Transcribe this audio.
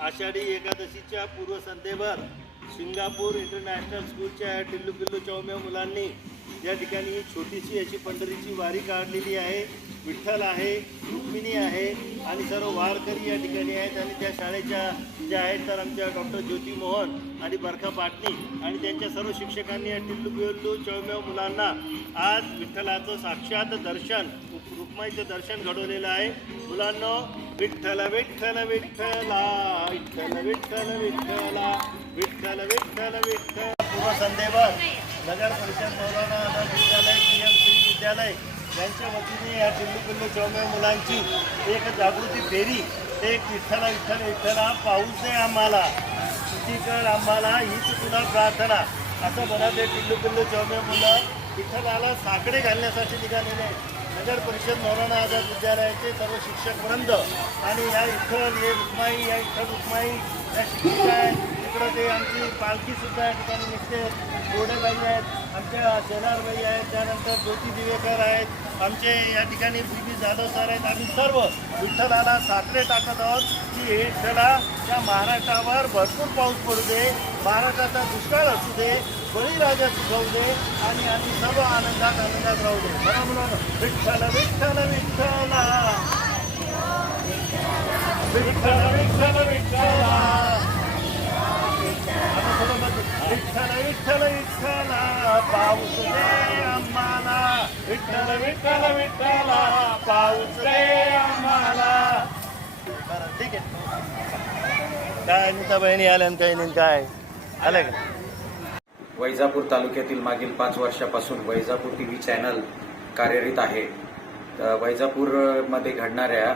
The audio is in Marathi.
आषाढी एकादशीच्या पूर्वसंध्येवर सिंगापूर इंटरनॅशनल स्कूलच्या टिल्लू पिल्लू चौम्या मुलांनी या ठिकाणी छोटीशी अशी पंढरीची वारी काढलेली आहे. विठ्ठल आहे. रुक्मिणी आहे आणि सर्व वारकरी या ठिकाणी आहेत आणि त्या शाळेच्या ज्या आहेत तर आमच्या डॉक्टर ज्योती मोहन आणि बरखा पाटणी आणि त्यांच्या सर्व शिक्षकांनी या टिल्लू बिल्लू चौम्या मुलांना आज विठ्ठलाचं साक्षात दर्शन रुक्माईचं दर्शन घडवलेलं आहे. मुलांना विठ्ठल विठ्ठल विठ्ठला विठ्ठल विठ्ठल विठ्ठला विठ्ठल विठ्ठल विठ्ठल. पूर्वसंध्येवर नगर परिषद मौलाना विद्यालय पी. एम. सी विद्यालय यांच्या वतीने या पिल्लू पिल्लू मुलांची एक जागृती फेरी एक विठ्ठला विठ्ठल विठ्ठला पाऊस दे आम्हाला. कर आम्हाला हीच तुला प्रार्थना. असं म्हणत हे पिल्लू पिल्लू चौम्या मुलं विठ्ठलाला साकडे घालण्यासाठी निघालेले आहेत. नगर परिषद मौलाना आझाद विद्यालयाचे सर्व शिक्षक वृंद आणि या विठ्ठल हे रुक्माई या विठ्ठल रुक्माई या शिक्षिका इकडं ते आमची पालखी सुद्धा या ठिकाणी निघते. गोडेबाई आहेत आमच्या शेलारबाई आहेत त्यानंतर ज्योती दिवेकर आहेत. आमचे या ठिकाणी बी बी जाधव सर आहेत. आम्ही सर्व विठ्ठलाला साखरे टाकत आहोत की हे विठ्ठला या महाराष्ट्रावर भरपूर पाऊस पडू दे महाराष्ट्राचा दुष्काळ असू दे बळीराजा सुखवू दे आणि आम्ही सर्व आनंदात आनंदात राहू दे. बघा म्हणून विठ्ठल विठ्ठल. विठ्ठला विठ्ठल विठ्ठल. विठ्ठल विठ्ठला पाऊस रे आम्हाला. विठ्ठल विठ्ठल विठ्ठला पाऊस रे आम्हाला. बरं ठीक आहे काय नीता बहिणी आल्या आणि काही नाही काय? आलं का? वैजापूर तालुक्यातील मागील पाच वर्षापासून वैजापूर टी व्ही चॅनल कार्यरत आहे. वैजापूरमध्ये घडणाऱ्या